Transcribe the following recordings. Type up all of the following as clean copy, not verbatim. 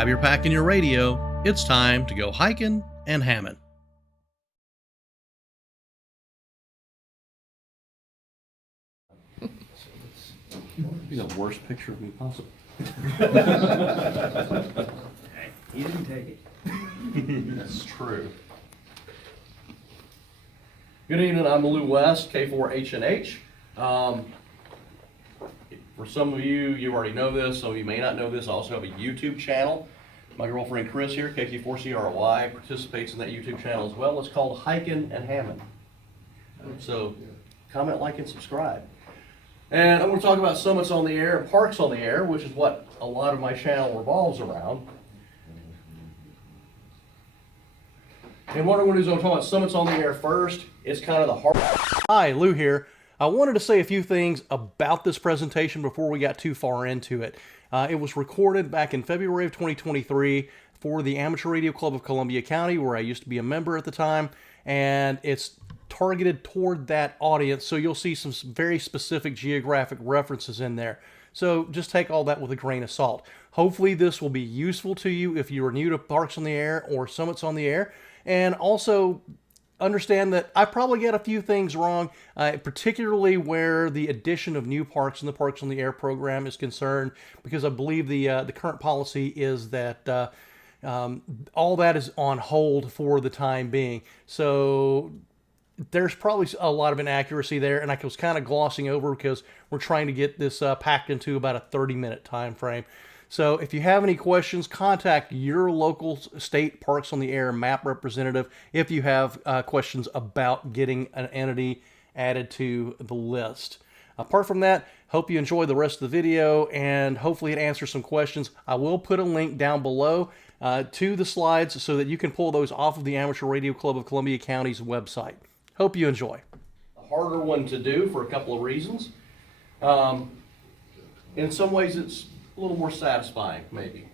Grab your pack and your radio. It's time to go hiking and hamming. Be the worst picture of me possible. He didn't take it. That's true. Good evening, I'm Lou West, K4HNH. For some of you, you already know this, some of you may not know this, I also have a YouTube channel. My girlfriend Chris here, KQ4CRY, participates in that YouTube channel as well. It's called Hiking and Hamming. So comment, like, and subscribe. And I'm going to talk about summits on the air and parks on the air, which is what a lot of my channel revolves around. And what I'm going to do is I'm going to talk about summits on the air first. It's kind of the hard. Hi, Lou here. I wanted to say a few things about this presentation before we got too far into it. It was recorded back in February of 2023 for the Amateur Radio Club of Columbia County, where I used to be a member at the time, and it's targeted toward that audience, so you'll see some very specific geographic references in there. So just take all that with a grain of salt. Hopefully this will be useful to you if you are new to Parks on the Air or Summits on the Air, and also understand that I probably get a few things wrong, particularly where the addition of new parks in the Parks on the Air program is concerned, because I believe the current policy is that all that is on hold for the time being. So there's probably a lot of inaccuracy there, and I was kind of glossing over because we're trying to get this packed into about a 30-minute time frame. So if you have any questions, contact your local state Parks on the Air map representative if you have questions about getting an entity added to the list. Apart from that, hope you enjoy the rest of the video, and hopefully it answers some questions. I will put a link down below to the slides so that you can pull those off of the Amateur Radio Club of Columbia County's website. Hope you enjoy. A harder one to do for a couple of reasons. In some ways it's a little more satisfying, maybe.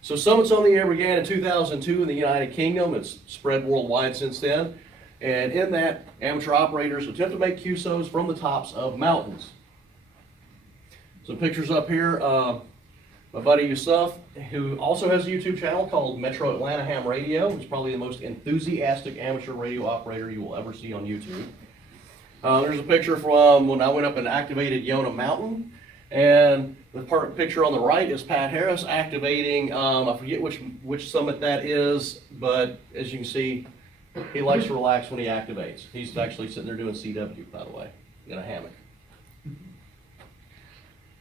So Summits on the Air began in 2002 in the United Kingdom. It's spread worldwide since then. And in that, amateur operators attempt to make QSOs from the tops of mountains. Some pictures up here. My buddy Yusuf, who also has a YouTube channel called Metro Atlanta Ham Radio, who's probably the most enthusiastic amateur radio operator you will ever see on YouTube. There's a picture from when I went up and activated Yona Mountain. And the picture on the right is Pat Harris activating, I forget which summit that is, but as you can see, he likes to relax when he activates. He's actually sitting there doing CW, by the way, in a hammock.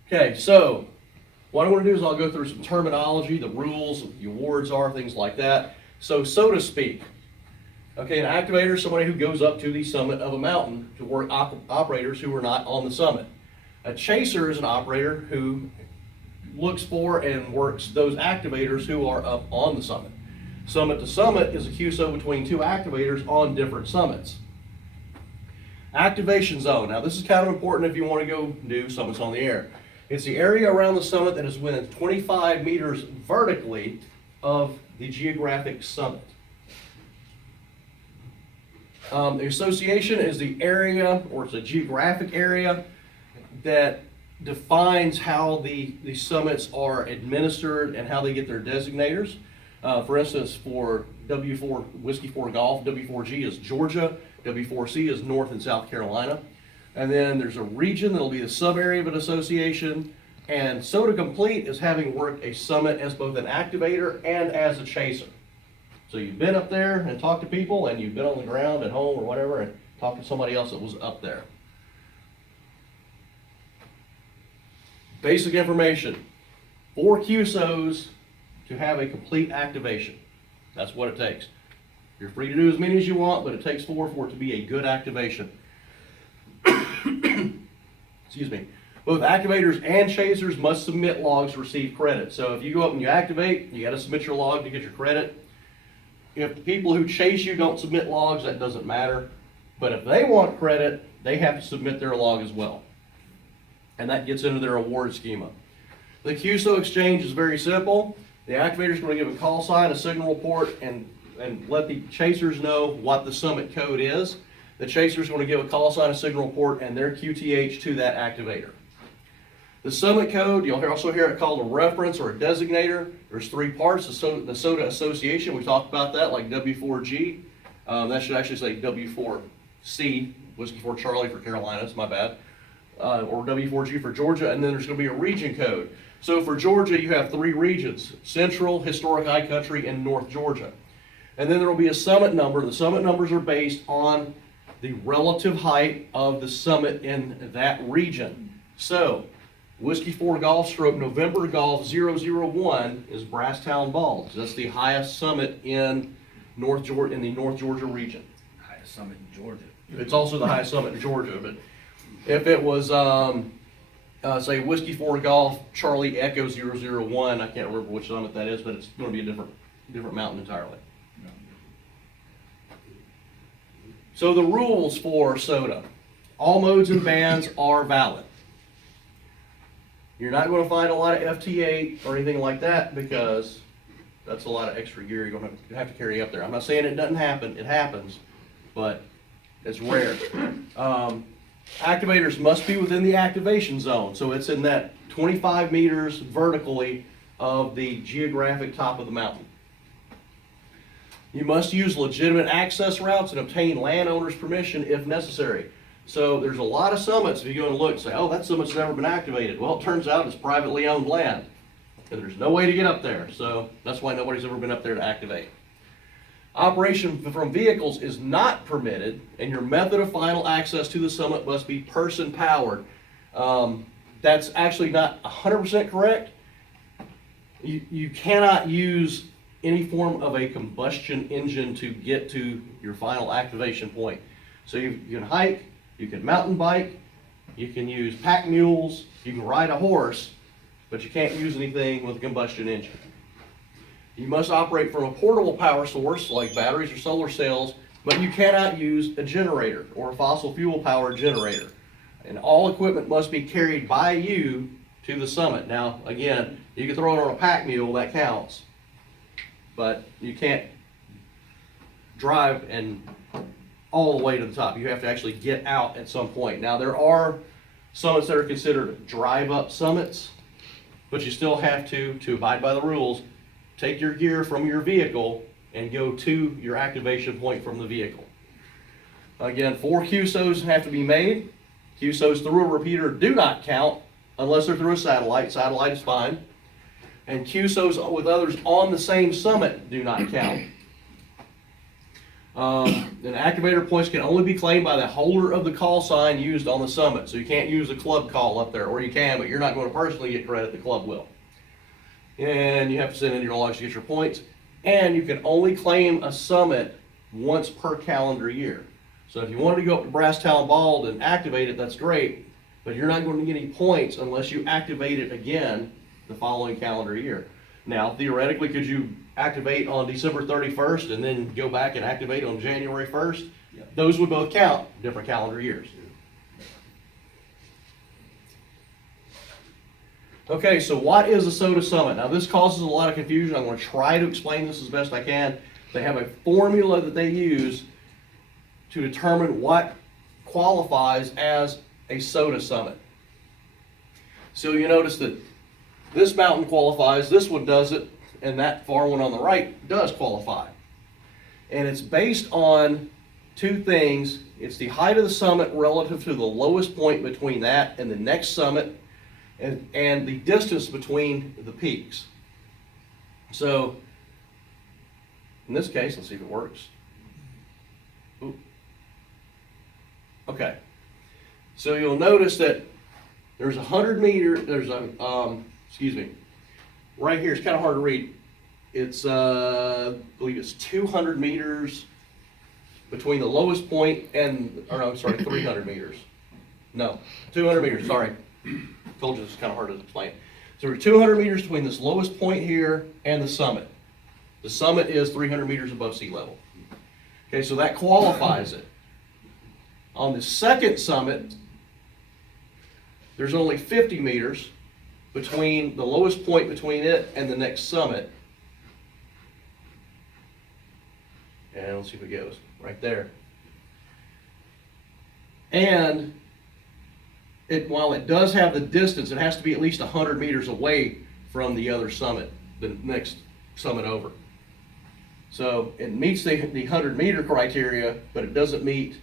Okay, so what I'm going to do is I'll go through some terminology, the rules, what the awards are, things like that. So to speak. Okay, an activator is somebody who goes up to the summit of a mountain to work operators who are not on the summit. A chaser is an operator who looks for and works those activators who are up on the summit. Summit to summit is a QSO between two activators on different summits. Activation zone. Now this is kind of important if you want to go do summits on the air. It's the area around the summit that is within 25 meters vertically of the geographic summit. The association is the area, or it's a geographic area, that defines how the summits are administered and how they get their designators. For instance, for W4 Whiskey 4 Golf, W4G is Georgia, W4C is North and South Carolina. And then there's a region that'll be the sub-area of an association. And SOTA Complete is having worked a summit as both an activator and as a chaser. So you've been up there and talked to people, and you've been on the ground at home or whatever and talked to somebody else that was up there. Basic information. 4 QSOs to have a complete activation. That's what it takes. You're free to do as many as you want, but it takes 4 for it to be a good activation. Excuse me. Both activators and chasers must submit logs to receive credit. So if you go up and you activate, you got to submit your log to get your credit. If the people who chase you don't submit logs, that doesn't matter. But if they want credit, they have to submit their log as well. And that gets into their award schema. The QSO exchange is very simple. The activator is going to give a call sign, a signal report, and let the chasers know what the summit code is. The chaser is going to give a call sign, a signal report, and their QTH to that activator. The summit code, you'll also hear it called a reference or a designator. There's three parts. The SOTA association, we talked about that, like W4G. That should actually say W4C, Whiskey 4 Charlie for Carolinas, my bad. Or W4G for Georgia, and then there's going to be a region code. So for Georgia, you have three regions: Central, Historic High Country, and North Georgia. And then there will be a summit number. The summit numbers are based on the relative height of the summit in that region. So, Whiskey 4 Golf stroke November Golf 001 is Brasstown Bald. That's the highest summit in North Georgia, in the North Georgia region. Highest summit in Georgia. It's also the highest summit in Georgia, but if it was, say, Whiskey 4 Golf Charlie Echo 001, I can't remember which summit that is, but it's going to be a different mountain entirely. So the rules for SOTA. All modes and bands are valid. You're not going to find a lot of FT8 or anything like that because that's a lot of extra gear you're going to have to carry up there. I'm not saying it doesn't happen, it happens, but it's rare. Activators must be within the activation zone, so it's in that 25 meters vertically of the geographic top of the mountain. You must use legitimate access routes and obtain landowners' permission if necessary. So there's a lot of summits, if you go and look and say, oh, that summit's never been activated. Well, it turns out it's privately owned land, and there's no way to get up there. So that's why nobody's ever been up there to activate. Operation from vehicles is not permitted, and your method of final access to the summit must be person powered. That's actually not 100% correct. You cannot use any form of a combustion engine to get to your final activation point. So you can hike, you can mountain bike, you can use pack mules, you can ride a horse, but you can't use anything with a combustion engine. You must operate from a portable power source like batteries or solar cells, but you cannot use a generator or a fossil fuel powered generator. And all equipment must be carried by you to the summit. Now, again, you can throw it on a pack mule, that counts, but you can't drive and all the way to the top. You have to actually get out at some point. Now, there are summits that are considered drive-up summits, but you still have to abide by the rules, take your gear from your vehicle and go to your activation point from the vehicle. Again, 4 QSOs have to be made. QSOs through a repeater do not count unless they're through a satellite. Satellite is fine. And QSOs with others on the same summit do not count. And activator points can only be claimed by the holder of the call sign used on the summit. So you can't use a club call up there, or you can, but you're not going to personally get credit, the club will. And you have to send in your logs to get your points. And you can only claim a summit once per calendar year. So if you wanted to go up to Brasstown Bald and activate it, that's great, but you're not going to get any points unless you activate it again the following calendar year. Now, theoretically, could you activate on December 31st and then go back and activate on January 1st? Yeah. Those would both count, different calendar years. Okay, so what is a SOTA Summit? Now, this causes a lot of confusion. I'm going to try to explain this as best I can. They have a formula that they use to determine what qualifies as a SOTA Summit. So you notice that this mountain qualifies, this one doesn't, and that far one on the right does qualify. And it's based on two things. It's the height of the summit relative to the lowest point between that and the next summit, and the distance between the peaks. So, in this case, let's see if it works. Ooh. Okay. So you'll notice that there's 100 meters, there's a, right here, it's kind of hard to read. It's, I believe it's 200 meters between the lowest point and, or no, I'm sorry, 300 meters. No, 200 meters, sorry. Told you this is kind of hard to explain. So we're 200 meters between this lowest point here and the summit. The summit is 300 meters above sea level. Okay, so that qualifies it. On the second summit, there's only 50 meters between the lowest point between it and the next summit. And let's see if it goes right there. And while it does have the distance, it has to be at least 100 meters away from the other summit, the next summit over. So it meets the 100-meter criteria, but it doesn't meet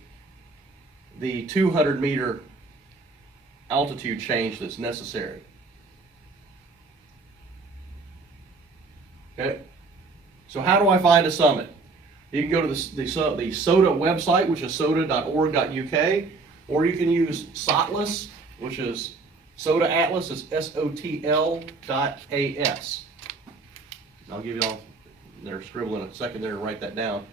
the 200-meter altitude change that's necessary. Okay, so how do I find a summit? You can go to the SOTA website, which is sota.org.uk, or you can use SOTLAS, which is SOTA Atlas, is SOTL.AS. I'll give you all, they're scribbling a second there to write that down.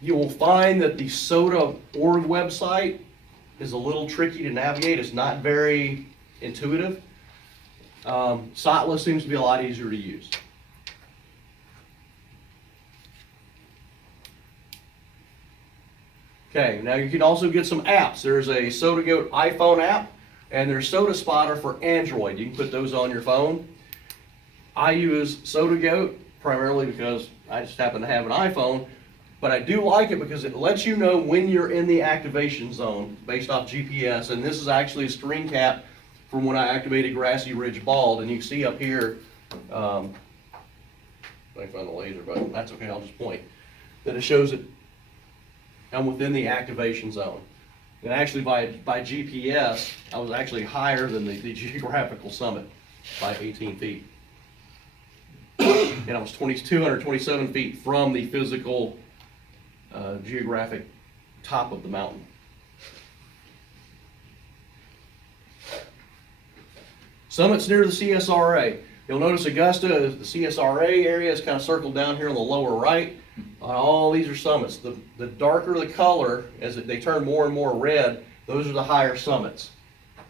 You will find that the SOTA.org website is a little tricky to navigate. It's not very intuitive. SOTLAS seems to be a lot easier to use. Okay, now you can also get some apps. There's a SOTA Goat iPhone app, and there's SOTA Spotter for Android. You can put those on your phone. I use SOTA Goat primarily because I just happen to have an iPhone, but I do like it because it lets you know when you're in the activation zone based off GPS, and this is actually a screen cap from when I activated Grassy Ridge Bald, and you can see up here, if I can find the laser button, that's okay, I'll just point, that it shows it I'm within the activation zone. And actually by GPS, I was actually higher than the geographical summit by 18 feet. And I was 227 feet from the physical geographic top of the mountain. Summits near the CSRA. You'll notice Augusta, the CSRA area is kind of circled down here on the lower right. All these are summits. The darker the color, as they turn more and more red, those are the higher summits.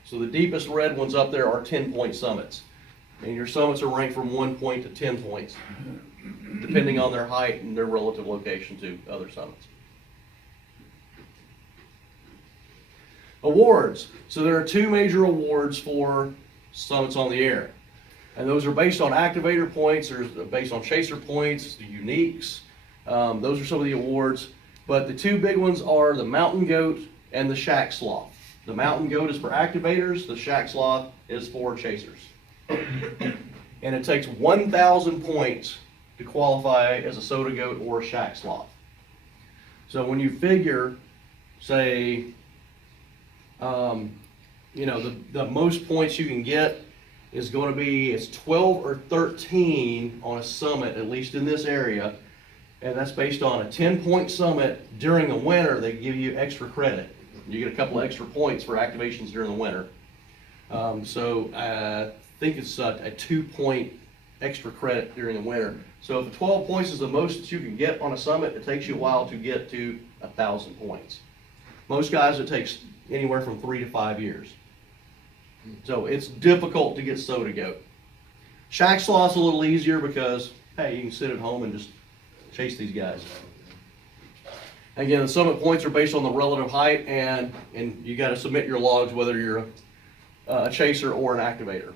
So the deepest red ones up there are 10-point summits. And your summits are ranked from 1 point to 10 points, depending on their height and their relative location to other summits. Awards. So there are two major awards for summits on the air. And those are based on activator points, or based on chaser points, the uniques. Those are some of the awards. But the two big ones are the Mountain Goat and the Shack Sloth. The Mountain Goat is for activators, the Shack Sloth is for chasers. And it takes 1,000 points to qualify as a SOTA Goat or a Shack Sloth. So when you figure, say, the most points you can get is going to be, it's 12 or 13 on a summit, at least in this area, and that's based on a 10-point summit. During the winter, they give you extra credit. You get a couple of extra points for activations during the winter. So I think it's a 2-point extra credit during the winter. So if the 12 points is the most that you can get on a summit, it takes you a while to get to 1,000 points. Most guys, it takes anywhere from 3 to 5 years. So it's difficult to get SOTA Goat. Shack Sloth's a little easier because, hey, you can sit at home and just chase these guys. Again, the summit points are based on the relative height, and you got to submit your logs whether you're a chaser or an activator.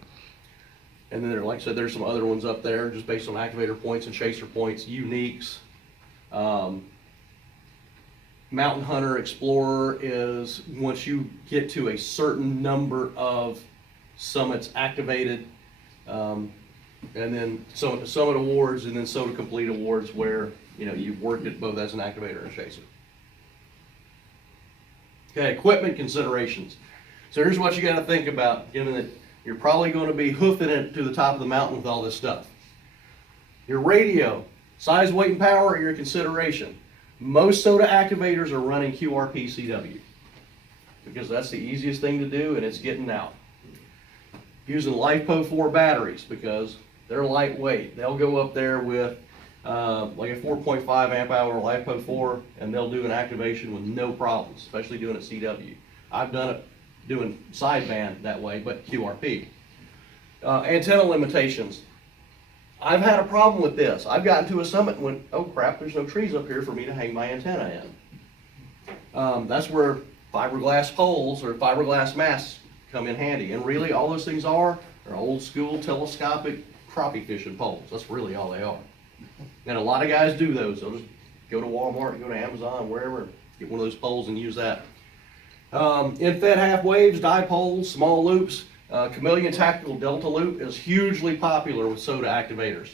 And then, like I said, there's some other ones up there just based on activator points and chaser points, uniques. Mountain Hunter Explorer is once you get to a certain number of summits activated, and then Summit Awards, and then SOTA Complete Awards, where you've worked it both as an activator and a chaser. Okay, equipment considerations. So here's what you got to think about, given that you're probably going to be hoofing it to the top of the mountain with all this stuff. Your radio, size, weight, and power are your consideration. Most SOTA activators are running QRP CW because that's the easiest thing to do, and it's getting out. Using LiFePO4 batteries because they're lightweight. They'll go up there with like a 4.5 amp hour LiFePO4, and they'll do an activation with no problems, especially doing it CW. I've done it doing sideband that way, but QRP. Antenna limitations. I've had a problem with this. I've gotten to a summit and went, oh crap, there's no trees up here for me to hang my antenna in. That's where fiberglass poles or fiberglass masts come in handy. And really all those things are old school telescopic crappie fishing poles. That's really all they are. And a lot of guys do those. They'll just go to Walmart, go to Amazon, wherever, get one of those poles and use that. In-fed half waves, dipoles, small loops, chameleon tactical delta loop is hugely popular with SOTA activators.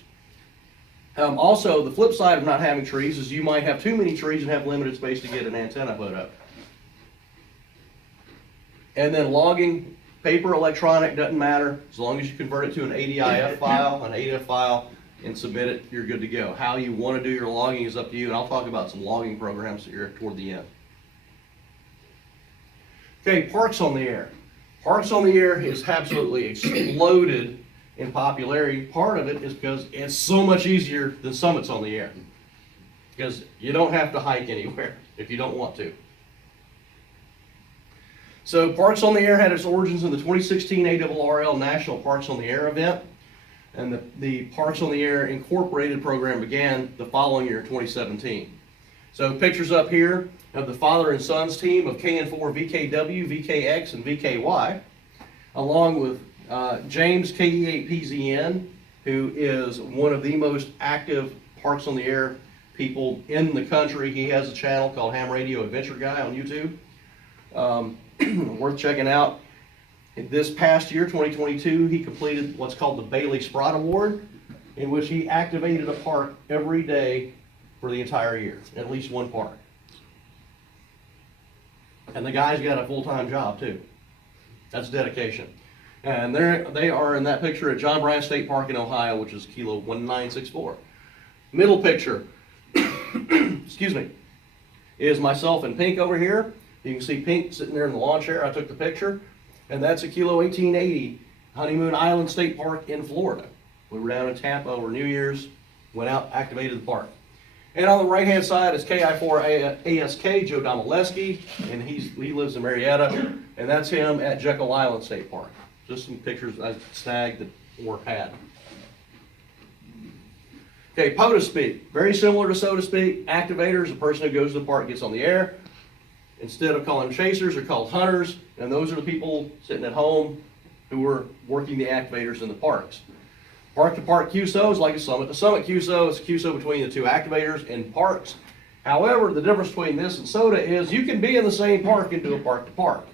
Also, the flip side of not having trees is you might have too many trees and have limited space to get an antenna put up. And then logging, paper, electronic, doesn't matter. As long as you convert it to an ADIF file, and submit it, you're good to go. How you want to do your logging is up to you, and I'll talk about some logging programs here toward the end. Okay, parks on the air. Parks on the air has absolutely exploded in popularity. Part of it is because it's so much easier than summits on the air. Because you don't have to hike anywhere if you don't want to. So Parks on the Air had its origins in the 2016 ARRL National Parks on the Air event. And the Parks on the Air Incorporated program began the following year, 2017. So pictures up here of the father and sons team of KN4 VKW, VKX, and VKY, along with James KE8PZN, who is one of the most active Parks on the Air people in the country. He has a channel called Ham Radio Adventure Guy on YouTube. Worth checking out. This past year, 2022, he completed what's called the Bailey Sprott Award, in which he activated a park every day for the entire year, at least one park. And the guy's got a full-time job too. That's dedication. And they are in that picture at John Bryant State Park in Ohio, which is kilo 1964. Middle picture, excuse me, is myself in pink over here. You can see Pink sitting there in the lawn chair. I took the picture. And that's a kilo 1880, Honeymoon Island State Park in Florida. We were down in Tampa over New Year's, went out, activated the park. And on the right-hand side is KI4 ASK, Joe Domaleski, and he lives in Marietta, and that's him at Jekyll Island State Park. Just some pictures I snagged that weren't had. Okay, POTA speak. Very similar to SOTA speak. Activators, the person who goes to the park gets on the air. Instead of calling them chasers, they're called hunters, and those are the people sitting at home who are working the activators in the parks. Park-to-park QSO is like a summit-to-summit QSO. It's a QSO between the two activators in parks. However, the difference between this and SOTA is you can be in the same park and do a park-to-park.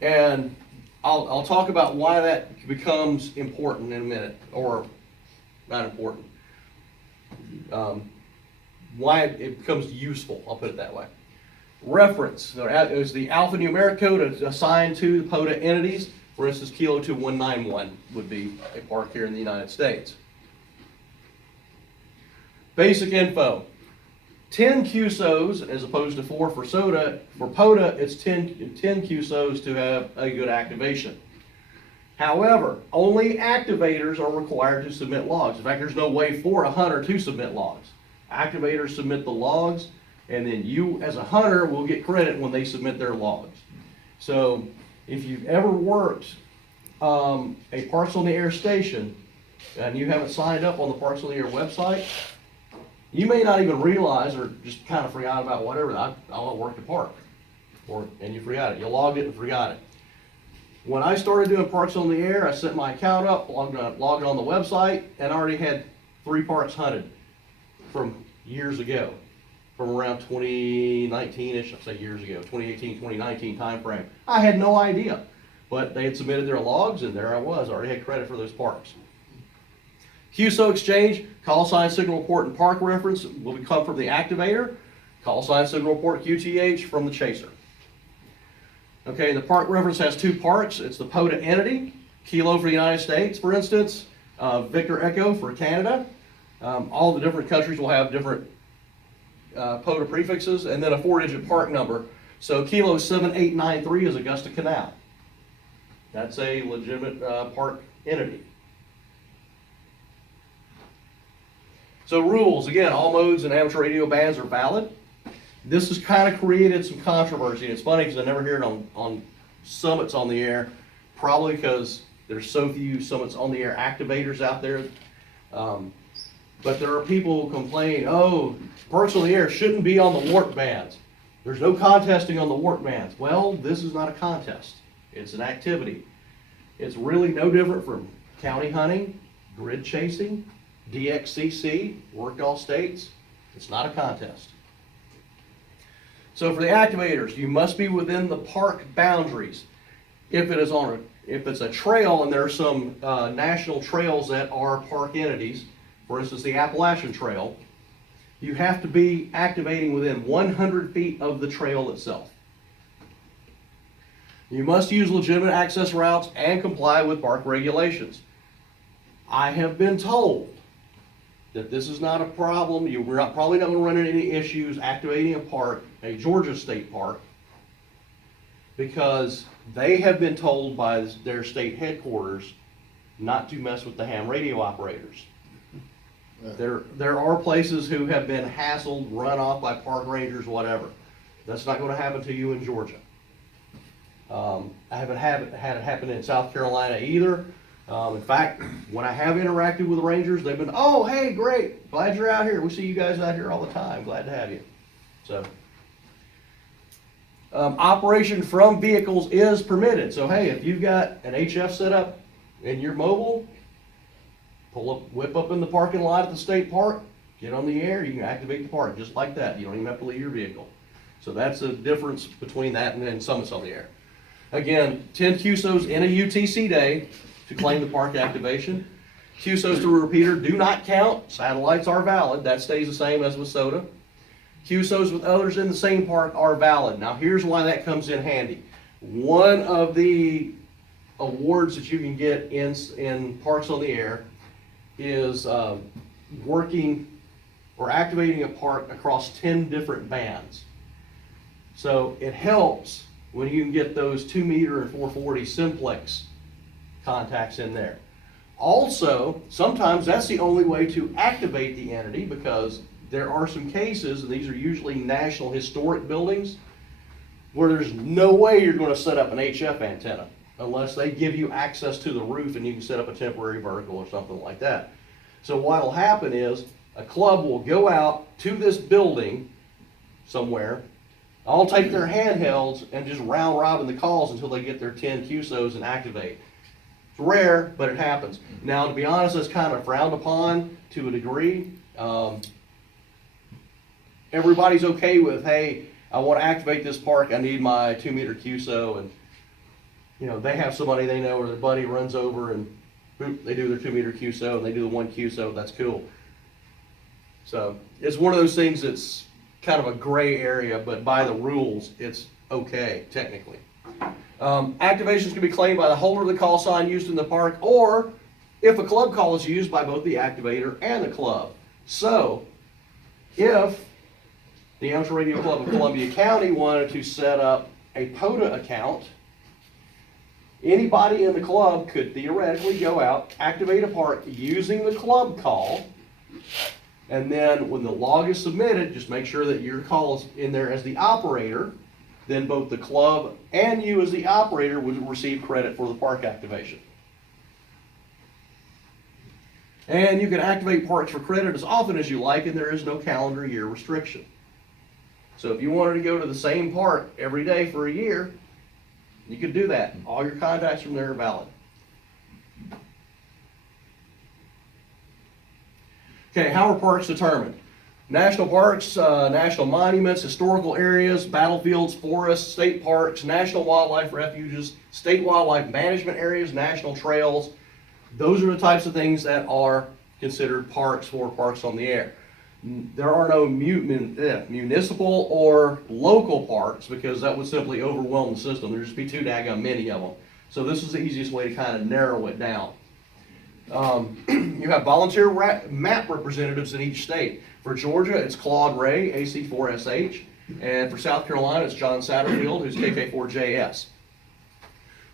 And I'll talk about why that becomes important in a minute, or not important. Why it becomes useful, I'll put it that way. Reference is the alphanumeric code assigned to the POTA entities. For instance, kilo 2191 would be a park here in the United States. Basic info. 10 QSOs as opposed to 4 for SOTA. For POTA, it's 10 QSOs to have a good activation. However, only activators are required to submit logs. In fact, there's no way for a hunter to submit logs. Activators submit the logs, and then you, as a hunter, will get credit when they submit their logs. So, if you've ever worked a Parks on the Air station, and you haven't signed up on the Parks on the Air website, you may not even realize, or just kind of forgot about whatever, I'll work the park. And you forgot it. You logged it and forgot it. When I started doing Parks on the Air, I set my account up, logged on the website, and I already had 3 parks hunted from years ago. From around 2019-ish, I'll say years ago, 2018, 2019 timeframe. I had no idea, but they had submitted their logs, and there I was, already had credit for those parks. QSO exchange, call sign, signal report, and park reference will come from the activator. Call sign, signal report, QTH from the chaser. Okay, the park reference has 2 parts. It's the POTA entity, kilo for the United States, for instance, Victor Echo for Canada. All the different countries will have different POTA prefixes, and then a 4-digit park number. So kilo 7893 is Augusta Canal. That's a legitimate park entity. So rules, again, all modes and amateur radio bands are valid. This has kind of created some controversy, and it's funny because I never hear it on summits on the air, probably because there's so few summits on the air activators out there. But there are people who complain, oh, Parks on the Air shouldn't be on the warp bands. There's no contesting on the warp bands. Well, this is not a contest. It's an activity. It's really no different from county hunting, grid chasing, DXCC, worked all states. It's not a contest. So for the activators, you must be within the park boundaries. If it's a trail, and there are some national trails that are park entities, for instance, the Appalachian Trail, you have to be activating within 100 feet of the trail itself. You must use legitimate access routes and comply with park regulations. I have been told that this is not a problem. We're probably not going to run into any issues activating a park, a Georgia state park, because they have been told by their state headquarters not to mess with the ham radio operators. There are places who have been hassled, run off by park rangers, whatever. That's not going to happen to you in Georgia. I haven't had it happen in South Carolina either. In fact, when I have interacted with rangers, they've been, oh, hey, great, glad you're out here. We see you guys out here all the time. Glad to have you. So, operation from vehicles is permitted. So, hey, if you've got an HF set up in your mobile, whip up in the parking lot at the state park, get on the air, you can activate the park just like that. You don't even have to leave your vehicle. So that's the difference between that and then summits on the air. Again, 10 QSOs in a UTC day to claim the park activation. QSOs through a repeater do not count. Satellites are valid. That stays the same as with SOTA. QSOs with others in the same park are valid. Now here's why that comes in handy. One of the awards that you can get in Parks on the Air is working or activating a park across 10 different bands. So it helps when you can get those 2 meter and 440 simplex contacts in there. Also, sometimes that's the only way to activate the entity, because there are some cases, and these are usually national historic buildings, where there's no way you're going to set up an HF antenna unless they give you access to the roof and you can set up a temporary vertical or something like that. So what will happen is a club will go out to this building somewhere, all take their handhelds and just round robin the calls until they get their 10 QSOs and activate. It's rare, but it happens. Now, to be honest, it's kind of frowned upon to a degree. Everybody's okay with, hey, I want to activate this park, I need my 2 meter QSO, and you know, they have somebody they know or their buddy runs over and boop, they do their 2 meter QSO and they do the 1 QSO, that's cool. So it's one of those things that's kind of a gray area, but by the rules, it's okay, technically. Activations can be claimed by the holder of the call sign used in the park, or if a club call is used by both the activator and the club. So if the Amateur Radio Club of Columbia County wanted to set up a POTA account, anybody in the club could theoretically go out, activate a park using the club call, and then when the log is submitted, just make sure that your call is in there as the operator. Then both the club and you as the operator would receive credit for the park activation. And you can activate parks for credit as often as you like, and there is no calendar year restriction. So if you wanted to go to the same park every day for a year, you could do that. All your contacts from there are valid. Okay, how are parks determined? National parks, national monuments, historical areas, battlefields, forests, state parks, national wildlife refuges, state wildlife management areas, national trails. Those are the types of things that are considered parks for Parks on the Air. There are no municipal or local parks, because that would simply overwhelm the system. There'd just be too daggone many of them. So this is the easiest way to kind of narrow it down. You have volunteer map representatives in each state. For Georgia, it's Claude Ray, AC4SH, and for South Carolina, it's John Satterfield, who's KK4JS.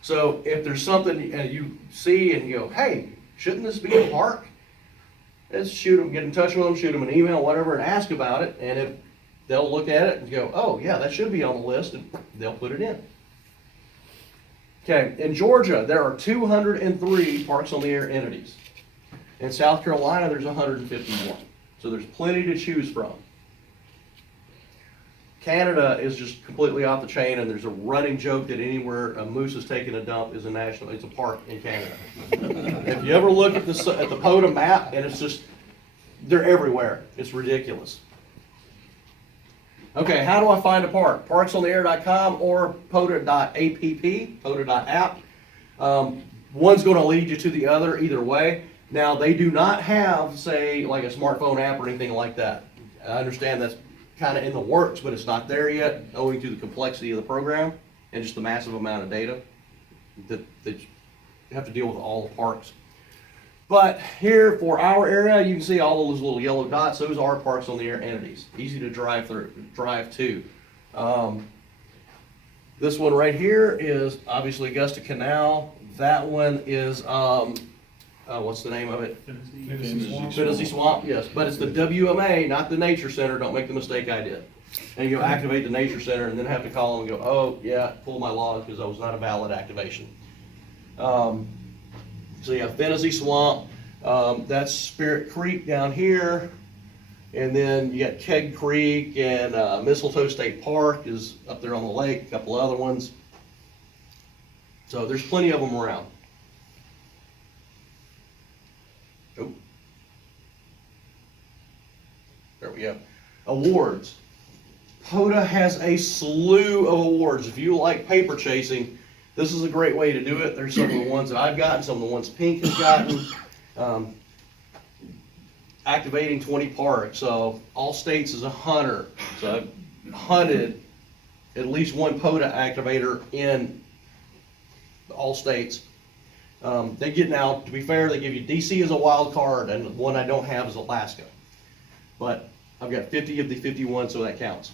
So if there's something you see and you go, hey, shouldn't this be a park? Let's shoot them, get in touch with them, shoot them an email, whatever, and ask about it. And if they'll look at it and go, oh yeah, that should be on the list, and they'll put it in. Okay, in Georgia, there are 203 Parks on the Air entities. In South Carolina, there's 151. So there's plenty to choose from. Canada is just completely off the chain, and there's a running joke that anywhere a moose is taking a dump is it's a park in Canada. If you ever look at the POTA map, and it's just, they're everywhere. It's ridiculous. Okay, how do I find a park? Parksontheair.com or POTA.app, POTA.app. One's going to lead you to the other either way. Now, they do not have, say, like a smartphone app or anything like that. I understand that's kind of in the works, but it's not there yet, owing to the complexity of the program and just the massive amount of data that you have to deal with all the parks. But here for our area, you can see all those little yellow dots. Those are Parks on the Air entities. Easy to drive to. This one right here is obviously Augusta Canal. That one is, what's the name of it? Finnissy Swamp, yes. But it's the WMA, not the Nature Center. Don't make the mistake I did. And you activate the Nature Center and then have to call them and go, oh, yeah, pull my log because that was not a valid activation. So you have Finnissy Swamp, that's Spirit Creek down here, and then you got Keg Creek and Mistletoe State Park is up there on the lake, a couple other ones. So there's plenty of them around. Oh. There we go. Awards. POTA has a slew of awards. If you like paper chasing, this is a great way to do it. There's some of the ones that I've gotten, some of the ones Pink has gotten. Activating 20 parks. So all states is a hunter. So I've hunted at least one POTA activator in all states. They get now, to be fair, they give you DC as a wild card, and the one I don't have is Alaska. But I've got 50 of the 51, so that counts.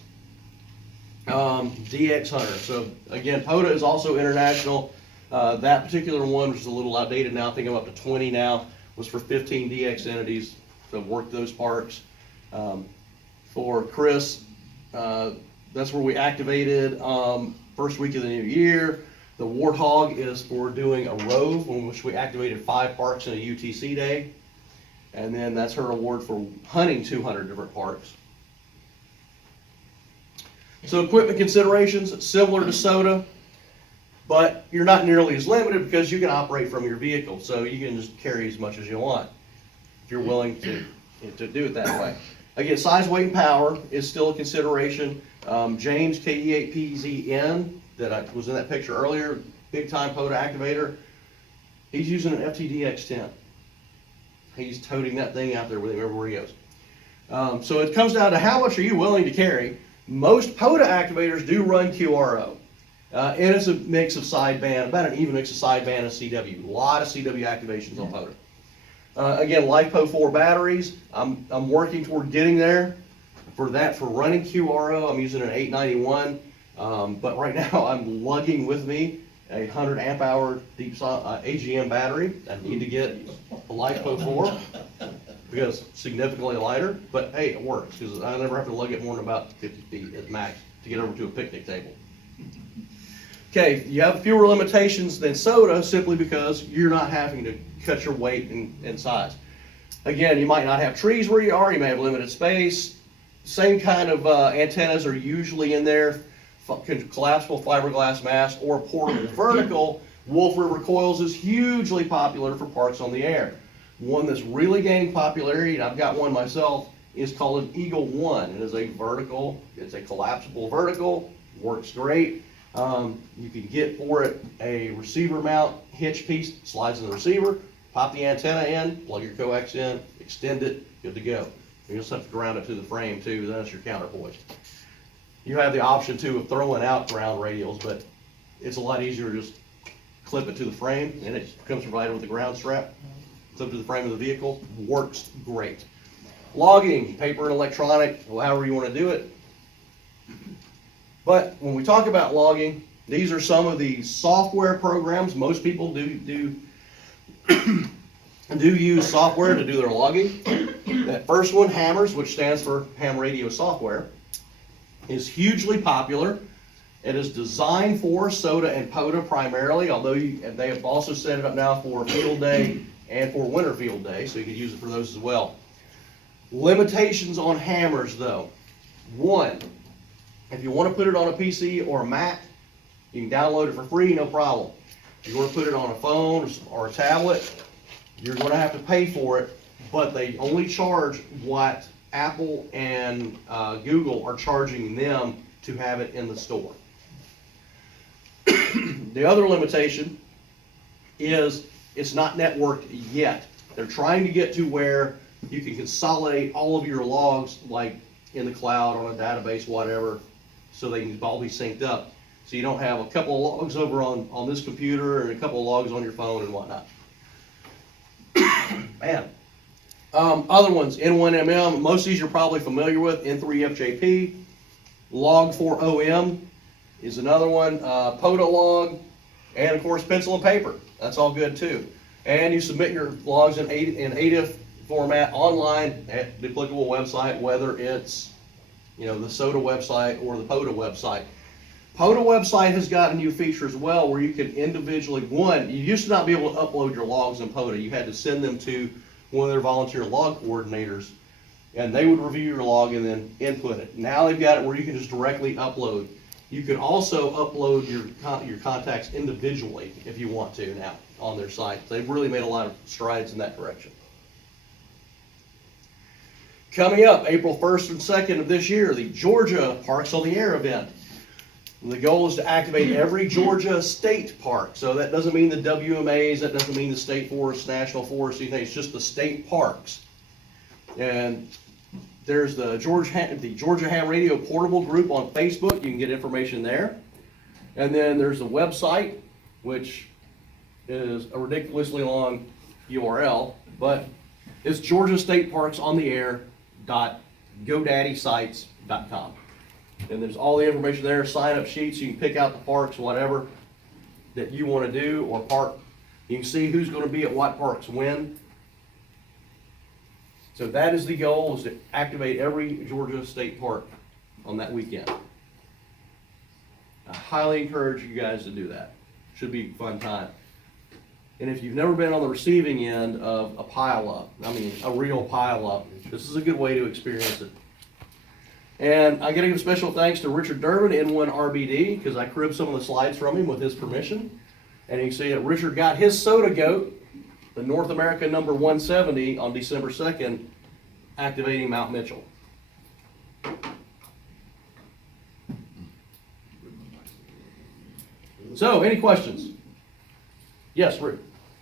DX Hunter. So again, POTA is also international. That particular one, which is a little outdated now, I think I'm up to 20 now, was for 15 DX entities. So I've worked those parks. For Chris, that's where we activated first week of the new year. The Warthog is for doing a rove, in which we activated 5 parks in a UTC day. And then that's her award for hunting 200 different parks. So equipment considerations, similar to SOTA, but you're not nearly as limited because you can operate from your vehicle. So you can just carry as much as you want if you're willing to do it that way. Again, size, weight, and power is still a consideration. James, KE8PZN, that was in that picture earlier, big time POTA activator, he's using an FTDX10. He's toting that thing out there with him everywhere he goes. So it comes down to how much are you willing to carry. Most POTA activators do run QRO. And it's a mix of sideband, about an even mix of sideband and CW. A lot of CW activations on POTA. Again, LiFePO4 batteries, I'm working toward getting there. For running QRO, I'm using an 891. But right now I'm lugging with me a 100 amp hour deep AGM battery. I need to get a LiFePO4 because it's significantly lighter, but hey, it works because I never have to lug it more than about 50 feet at max to get over to a picnic table. Okay, you have fewer limitations than SOTA simply because you're not having to cut your weight and size. Again, you might not have trees where you are, you may have limited space. Same kind of antennas are usually in there, collapsible fiberglass mast or portable vertical. Wolf River coils is hugely popular for parks on the air. One that's really gaining popularity, and I've got one myself, is called an Eagle One. It is a vertical, it's a collapsible vertical, works great. You can get for it a receiver mount hitch piece, slides in the receiver, pop the antenna in, plug your coax in, extend it, good to go. You just have to ground it to the frame too, that's your counterpoise. You have the option too of throwing out ground radials, but it's a lot easier to just clip it to the frame, and it comes provided with a ground strap. Clip to the frame of the vehicle, works great. Logging, paper and electronic, however you want to do it. But when we talk about logging, these are some of the software programs. Most people do use software to do their logging. That first one, Hammers, which stands for Ham Radio Software, is hugely popular. It is designed for SOTA and POTA primarily, although they have also set it up now for field day and for winter field day, so you can use it for those as well. Limitations on Hammers though. One, if you want to put it on a PC or a Mac, you can download it for free, no problem. If you want to put it on a phone or a tablet, you're going to have to pay for it, but they only charge what Apple and Google are charging them to have it in the store. The other limitation is it's not networked yet. They're trying to get to where you can consolidate all of your logs, like in the cloud, on a database, whatever, so they can all be synced up. So you don't have a couple of logs over on this computer and a couple of logs on your phone and whatnot. Man. Other ones, N1MM, most of these you're probably familiar with, N3FJP, Log4OM is another one, POTA log, and of course pencil and paper. That's all good too. And you submit your logs in ADIF format online at the applicable website, whether it's, you know, the SOTA website or the POTA website. POTA website has got a new feature as well where you can individually, you used to not be able to upload your logs in POTA. You had to send them to one of their volunteer log coordinators, and they would review your log and then input it. Now they've got it where you can just directly upload. You can also upload your contacts individually if you want to now on their site. They've really made a lot of strides in that direction. Coming up, April 1st and 2nd of this year, the Georgia Parks on the Air event. And the goal is to activate every Georgia state park. So that doesn't mean the WMAs, that doesn't mean the state forests, national forests, anything. It's just the state parks. And there's the Georgia Ham Radio Portable group on Facebook. You can get information there. And then there's the website, which is a ridiculously long URL, but it's GeorgiaStateParksOnTheAir.GoDaddySites.com. And there's all the information there, sign-up sheets, you can pick out the parks, whatever that you want to do, or park. You can see who's going to be at what parks when. So that is the goal, is to activate every Georgia state park on that weekend. I highly encourage you guys to do that. Should be a fun time. And if you've never been on the receiving end of a pile-up, I mean a real pile-up, this is a good way to experience it. And I got to give special thanks to Richard Durbin, N1RBD, because I cribbed some of the slides from him with his permission. And you can see that Richard got his SOTA goat, the North America number 170, on December 2nd, activating Mount Mitchell. So, any questions? Yes, Rick?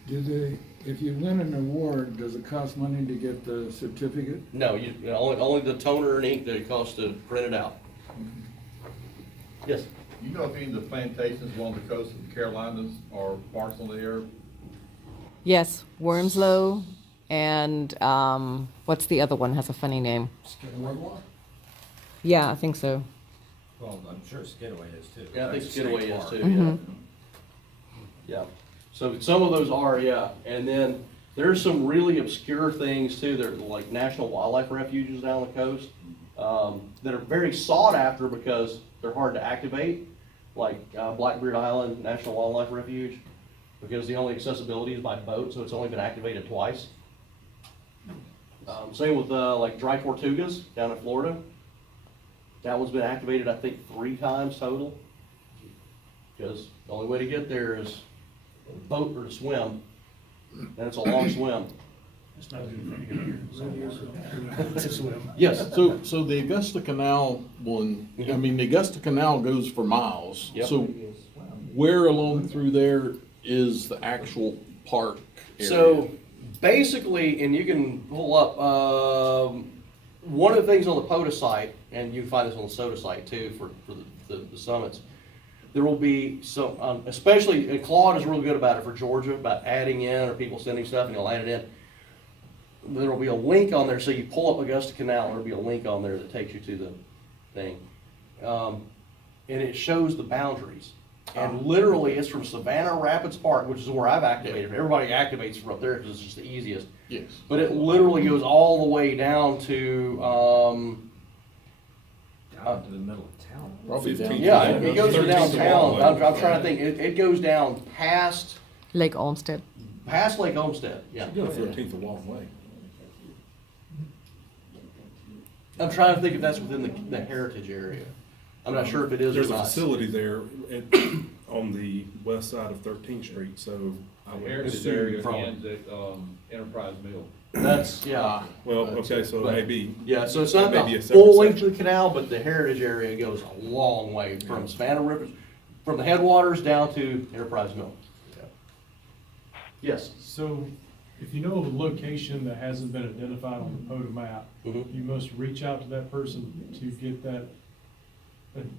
If you win an award, does it cost money to get the certificate? No, only the toner and ink that it costs to print it out. Yes? You know if any of the plantations along the coast of the Carolinas are parks on the air? Yes, Wormslow, and what's the other one? Has a funny name. Yeah, I think so. Well, I'm sure Skidaway is too. Yeah, I think That's a state Skidaway is park. too, Mhm. yeah. So some of those are, yeah. And then there's some really obscure things too. They're like national wildlife refuges down the coast that are very sought after because they're hard to activate, like Blackbeard Island National Wildlife Refuge, because the only accessibility is by boat, so it's only been activated twice. Same with like Dry Tortugas down in Florida. That one's been activated, I think, 3 times total, because the only way to get there is a boat or to swim, and it's a long swim. It's not good for you to swim. Yes. So the Augusta Canal one, I mean, the Augusta Canal goes for miles. Yep. So where along through there is the actual park area? So basically, and you can pull up, one of the things on the POTA site, and you can find this on the SOTA site too for the summits, there will be some, especially, and Claude is real good about it for Georgia, about adding in or people sending stuff and he'll add it in. There will be a link on there, so you pull up Augusta Canal, there'll be a link on there that takes you to the thing. And it shows the boundaries. And literally, it's from Savannah Rapids Park, which is where I've activated. Everybody activates from up there because it's just the easiest. Yes. But it literally goes all the way down to, Down to the middle of town. Probably down. yeah, it goes to 13th downtown. of I'm trying to think. It goes down past Lake Olmsted. Lake Olmsted. Yeah. Yeah, 13th a long way. I'm trying to think if that's within the heritage area. I'm not sure if it is There's or a not. facility there on the west side of 13th Street, so I The would heritage assume area from- ends at Enterprise Mill. That's, yeah. Well, okay, so But- maybe, Yeah, so it's not Maybe the a separate full length of section. the canal, but the heritage area goes a long way from Savannah River, from the headwaters down to Enterprise Mill. Yes. So if you know of a location that hasn't been identified on the POTA map, Mhm. you must reach out to that person to get that,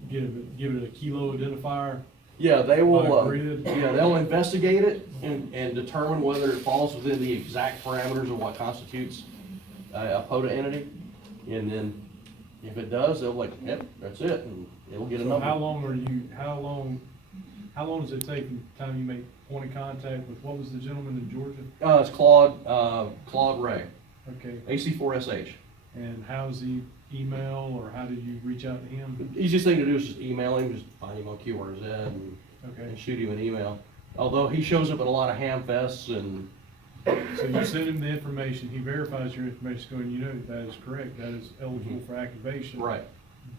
give it a kilo identifier. Yeah, they will, By grid. yeah, they'll investigate it and determine whether it falls within the exact parameters of what constitutes a POTA entity. And then if it does, they'll like, yep, that's it, and it'll get a So how number. long how long does it take from the time you make point of contact with, what was the gentleman in Georgia? It's Claude Ray, Okay, AC4SH. and how's he email, or how did you reach out to him? Easiest thing to do is just email him, just find him on QRZ and Okay, shoot him an email. Although he shows up at a lot of ham fests and, so you send him the information, he verifies your information, going, you know, that is correct, that is eligible for activation. right.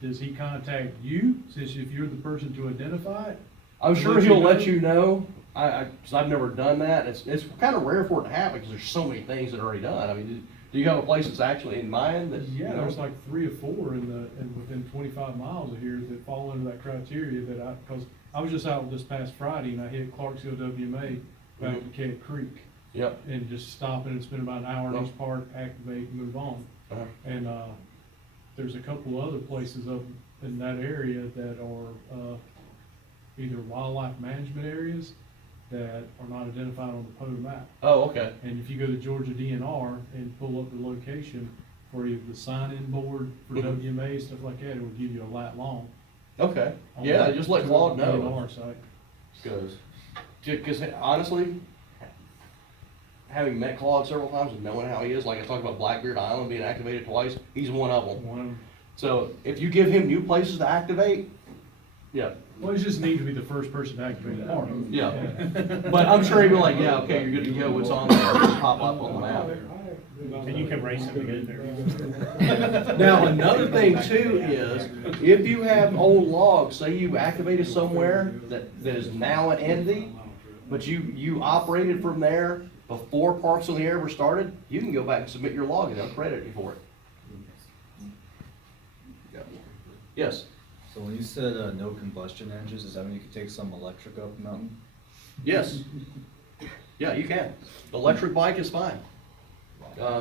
Does he contact you, since if you're the person to identify it? I'm To sure let you he'll know? let you know. Cause I've never done that. It's kind of rare for it to happen because there's so many things that are already done. I mean, do you have a place that's actually in mind that? you Yeah, know? there's like 3 or 4 within 25 miles of here that fall under that criteria cause I was just out this past Friday and I hit Clarksville WMA back to Cave Creek. Yep. And just stopping and spend about an hour in each park, activate, move on. Uh-huh. And, there's a couple other places up in that area that are, either wildlife management areas that are not identified on the POTA map. Oh, okay. And if you go to Georgia DNR and pull up the location for either the sign-in board for Mhm. WMA, stuff like that, it will give you a lat long. Okay. on Yeah, the just let Claude know. DNR site. Because honestly, having met Claude several times and knowing how he is, like I talked about Blackbeard Island being activated twice, he's one of them. One of 'em- So if you give him new places to activate, yeah, Well, you just need to be the first person to activate the park. yeah. But I'm sure he'll be like, yeah, okay, you're good to go, what's on there, it'll pop up on the map. And you can race them to get there. Now, another thing too is, if you have old logs, say you activated somewhere that is now an entity, but you operated from there before Parks on the Air ever started, you can go back and submit your log and they'll credit you for it. Yes, So when you said no combustion engines, does that mean you could take some electric up the mountain? yes. Yeah, you can. Electric bike is fine.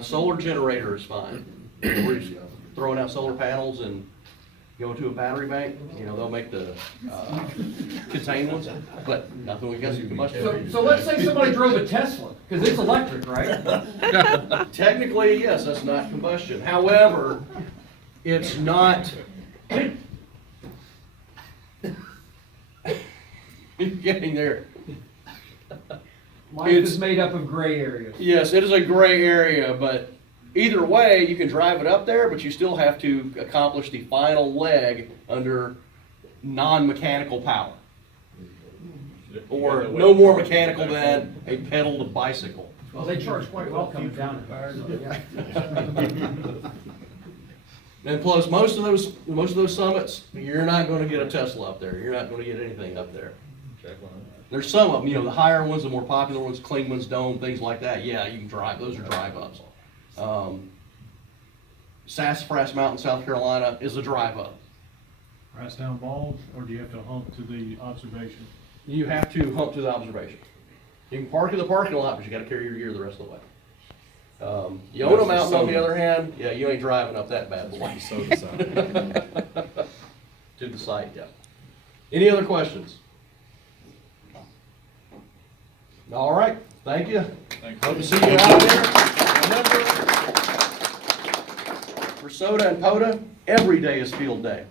Solar generator is fine. We're just throwing out solar panels and going to a battery bank, you know, they'll make the, contained ones, but nothing we got some combustion. So let's say somebody drove a Tesla, because it's electric, right? Technically, yes, that's not combustion. However, it's not. Getting there. Life is made up of gray areas. Yes, it is a gray area, but either way, you can drive it up there, but you still have to accomplish the final leg under non-mechanical power. Or no more mechanical than a pedaled bicycle. Well, they charge quite well coming down it. And plus, most of those summits, you're not gonna get a Tesla up there. You're not gonna get anything up there. There's some of them, you know, the higher ones, the more popular ones, Klingman's Dome, things like that. Yeah, you can drive, those are drive-ups. Sassafras Mountain, South Carolina is a drive-up. Price down balls, or do you have to hump to the observation? You have to hump to the observation. You can park in the parking lot, but you gotta carry your gear the rest of the way. Yona Mountain, on the other hand, yeah, you ain't driving up that bad boy. SOTA side. To the site, yeah. Any other questions? All right, thank you. Hope to see you out there. Remember, for SOTA and POTA, every day is field day.